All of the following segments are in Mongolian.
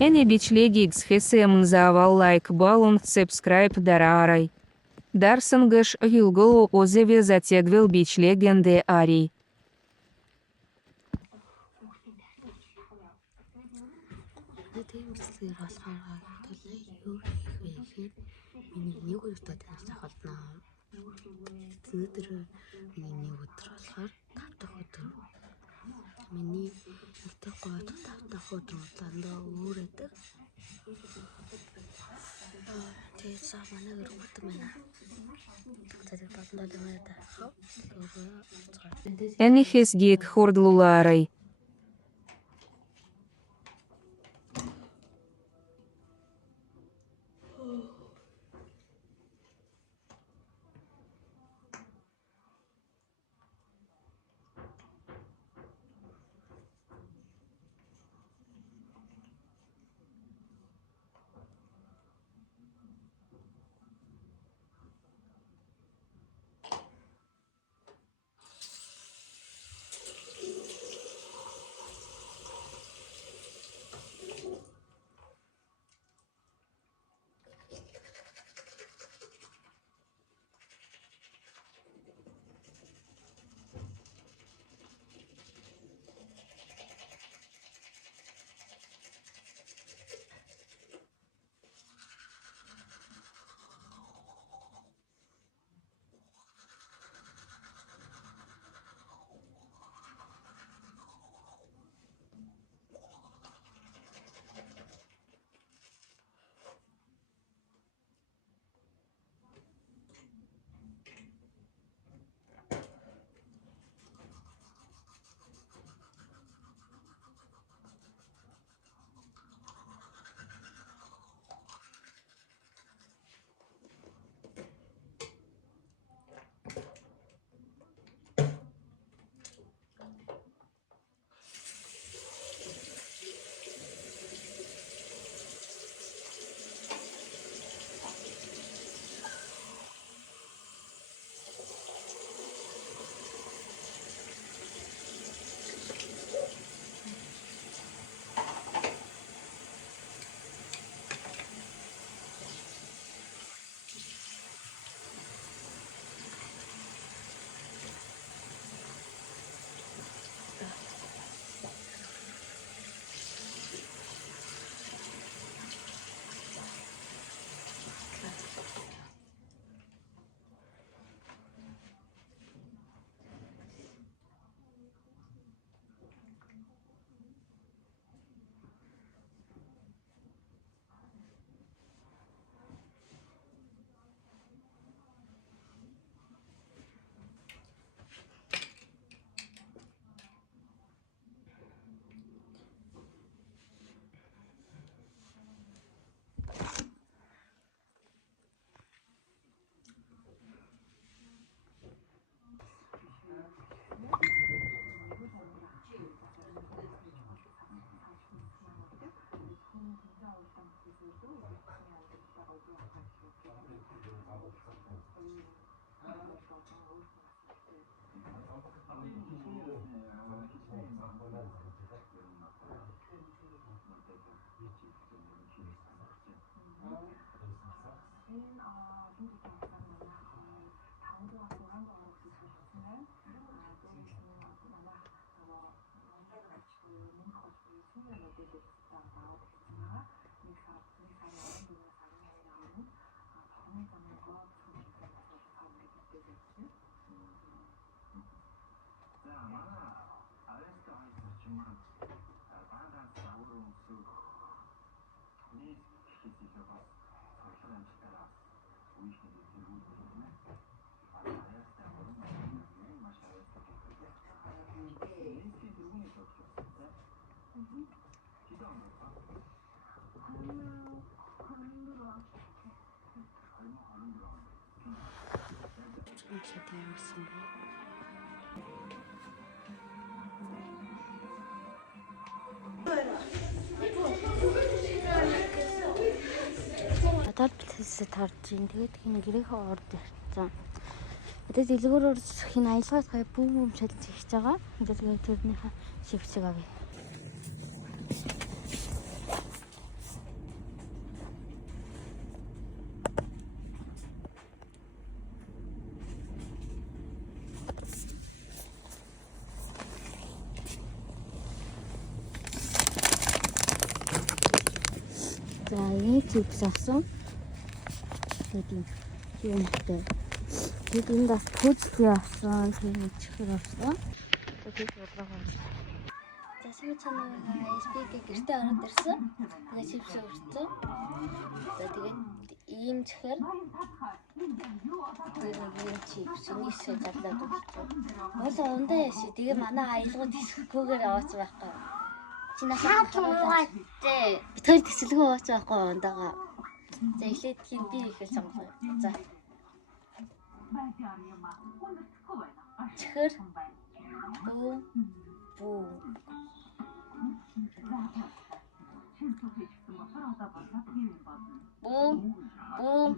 Эни бичлегикс хесем завал лайк балун subscribe дарарай. Дарсангаш вилголу озеве затегвил бичлегенде арий. Тийм үсгээр болохоор төлөө юу хийх вэ гэхээр миний нэг өдөртөө таньж авахлаа. Өнөөдөр миний нэг өдөр болохоор 5 дахь өдөр. Миний 1 дахь 3 дахь 5 дахь өдөр дандаа өөр өдөр. Тэгээд саа манай өргөт мэнэ. Тэгээд дандаа лэмэдэ хав. Эни хесгик хордлуларай. Надад битээс тарж ин тэгээд хин гэрээхээ орд ирсэн. Тэгээд дэлгүүрээр хин аялгаас гай бүүм шалж хийж байгаа. Тэгээд тэрнийхээ шивчэг авъя. За энэ чипс авсан. Тэгээд юмтай. Тэгээд энэ бас пүзли авсан. Тэгээд чихэр авсан. Тэгээд бодлогоо. За сая чанаа SPG гэртээ ороод ирсэн. Тэгээд чипс өрцөө. За тэгээд ийм чихэр. Тэгээд чипс нийсээ задлаад өгсөн. Болоо ундаа яши. Тэгээд манай аялгууд хэсгүүгээр аваач байхгүй. Чинасаа хамаатай. Би тэр төсөлгөө аваач байхгүй ундаага. За эхлээд хин би ихэл сонгоё. За. Чихэр. Бүү. Бүү. Бүү. Бүү.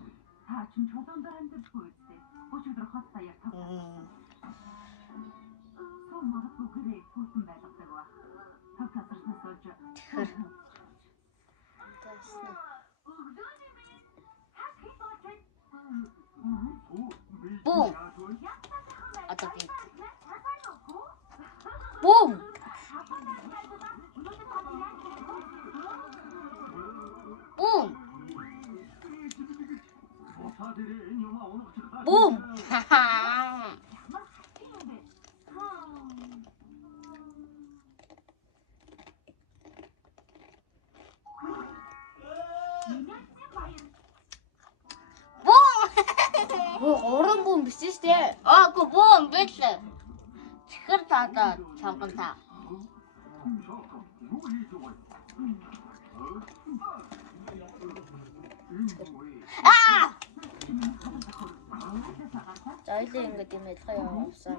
Бум. Одоо би. Бум. Бум. Бум. Ха-ха. Орон бум биш шүү дээ. Аагүй бум биш л. Чихэр таадаа сонгон та. Аа! Зайлээ ингэж юм ялгаа явуулсан.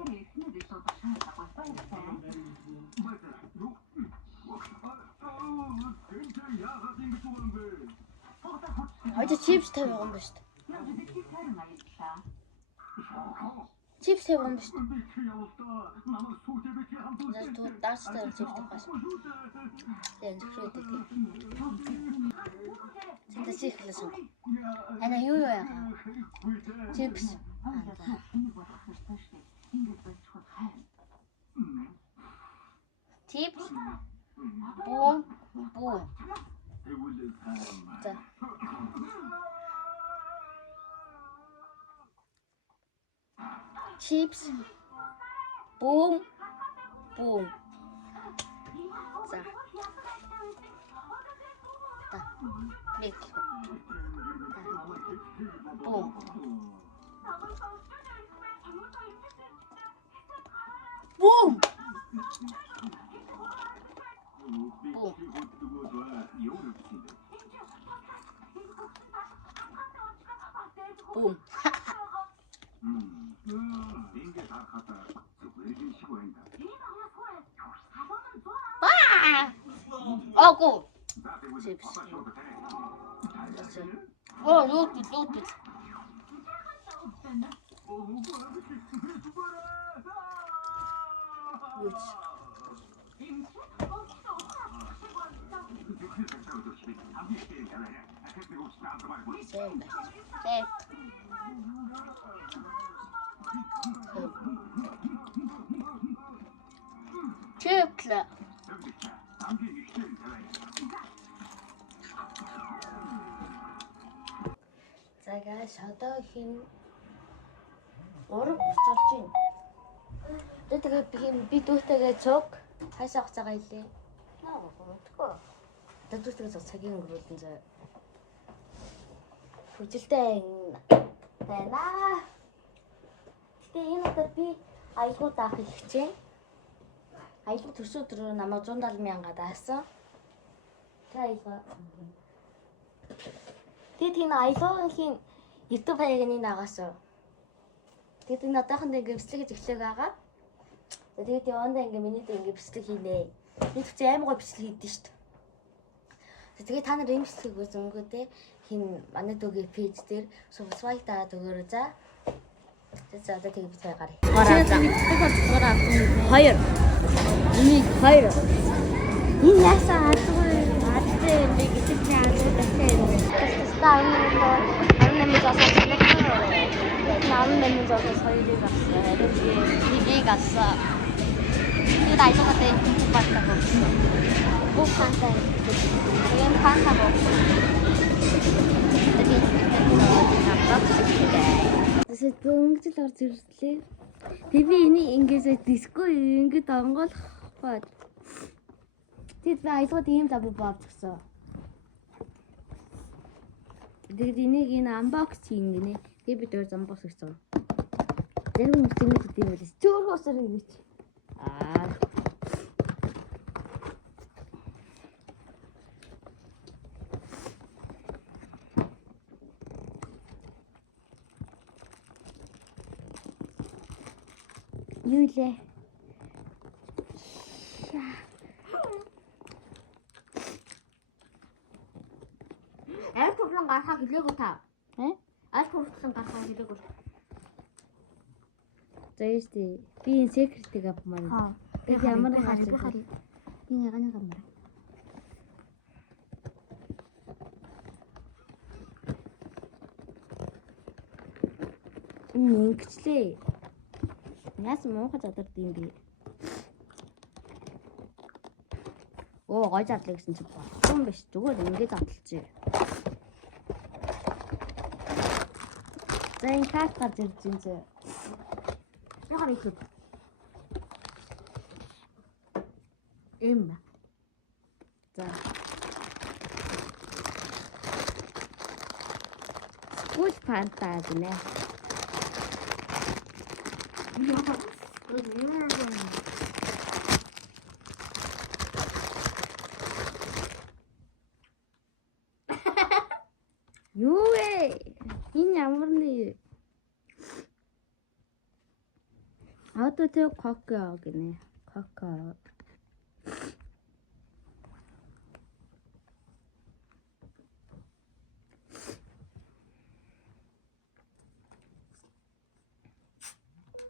Хойд чипс тавих юм байна шүү дээ. Чипс тавих юм шүү дээ. Тут дастай чипс тавих. Яг зөвхөн тийм. Тэнд сихлэсэн. Ана юу яа? Чипс. Чипс. Бум. Бум. За. Чипс. Бум. Бум. За. Та. Бик. Бум. Бум. Бум. Бум. 아고 칩스. 로트. 그렇지. 칩스. За guys, одоо хин ураг буцуулж байна. Тэгээд би дүүтэйгээ цуг хайсаа хуцаага илээ. Наа гомдгоо. Дүүтэйгээ цуг цагийн өнгөрүүлэн зөө. Хүчилтэй байна. Гэтэ энэ удаа би аялгууд авах хэлж байна. Аялал төрсөн өдрөө намайг 170,000 даасан. Тэ аялгаа. Тэгээд энэ аялгын YouTube хаягийн наагаас. Тэгээд энэ одоохон ингээ бичлэг хийж эхлэх байгаа. Тэгээд явандаа ингээ миний дэ ингээ бичлэг хийнэ. Би ч аим гоо бичлэг хийдэж шít. Тэгээд та нар энэ бичлэгийг үзэнгөө те хин манай дүүгийн пэйж дээр subscribe дагаад өгөөрэй за. За одоо тэгээд битгий гарыг. Хоёр. Энийг хоёр. Энэ ясаа адгүй адтай нэг итгэж адгүй дахиад юм. Намын зоос хоёрыг авсан. Энийг авсан. Бид аялгатай бухтаа болсон. Бухтаа. Тэгээд фантаа болсон. Ясаа дөнгөж л орж ирлээ. Тэг би энийг ингээс диско ингэж онгол бод. Тэг би аялгад ийм даб бовчихсон. Тэгээд энийг энэ unbox хийгнэ. Тэг би дөр unbox хийсэн. Зэрэг хүмүүс ингэж үгүй юм биш. Зөөрхөсөр ингэж. Юу лээ? Аль турлан гарахаа хэлээгүй та. Аль турлан гарахаа хэлээгүй. За ясти. Би энэ секретийг авмаар. Би ямар гарч ирэх. Би ягааны гамаар. Ингэчлээ. Яс муухай задард юм би. Оо гой задлаа гэсэн чи болсон биш. Зүгээр ингэ задлчих. За энэ карт гарч ирж байна зэ. Яхаа их. Эм. За. Гүйл фантаз нэ. Юу вэ? Энэ ямар нэг одоо тэг коко гинэ. Коко.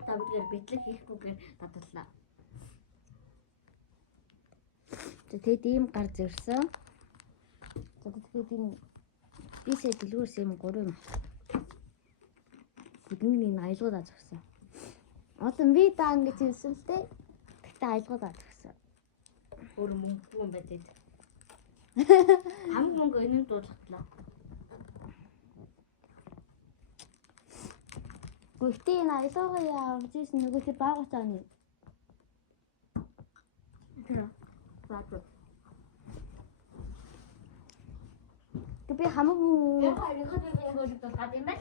Тавдгаар битлэг хийхгүйгээр дадлаа. Тэгээд ийм гарч ирсэн. Тэгээд энэ бисээ дэлгүүрс юм 3 юм. Бидний аялгууд авчихсан. Одоо би даа ингэж хэлсэн л дээ. Тэгтээ аялгууд авчихсан. Өөр мөнгө юм байдаг. Ам мөнгө энэнд дуулахтлаа. Гэхдээ энэ аялгаа явж ирсэн нөгөөтэй баагүй цааны. Тэр. Баагүй. Би хамаагүй. Яагаад ингэж гад юм бэ?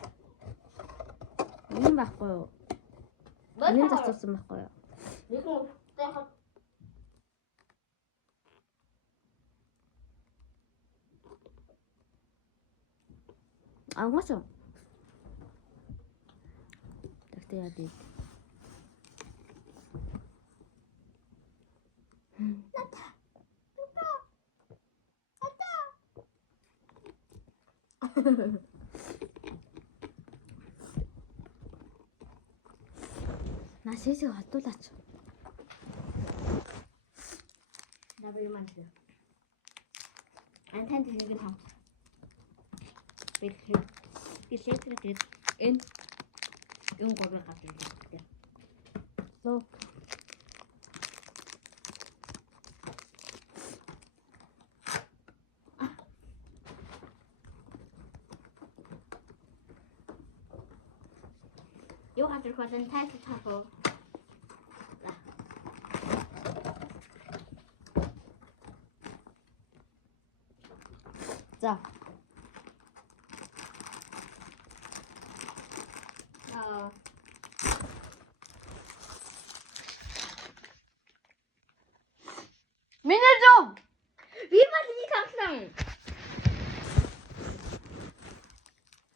Ийм байхгүй юу? Энэ зацсан байхгүй юу? Нэг нь тайхад Ангасаа. Тэгтээ яа дээ. Насэсийг хатуулаач. Набий маань тэр. Антан тэрийг хам. Би секрет энэ гол гадаг. Лоо. Юу хатар хөлн тайлбар тахав. За. Миний зов. Би малий хамтлан.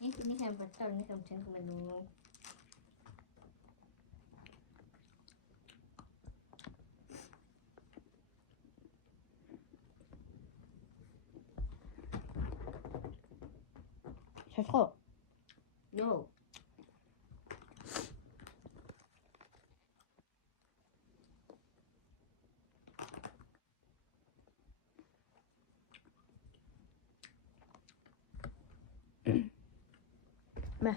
Энд нэг юм бодтоор нэг юм чанга мэн үү. Шалхоо. Йоо. Мэ.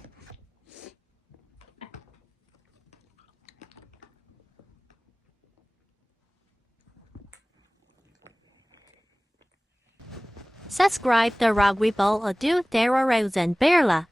Subscribe the Rugby Ball Adu Dara Rose and Berla.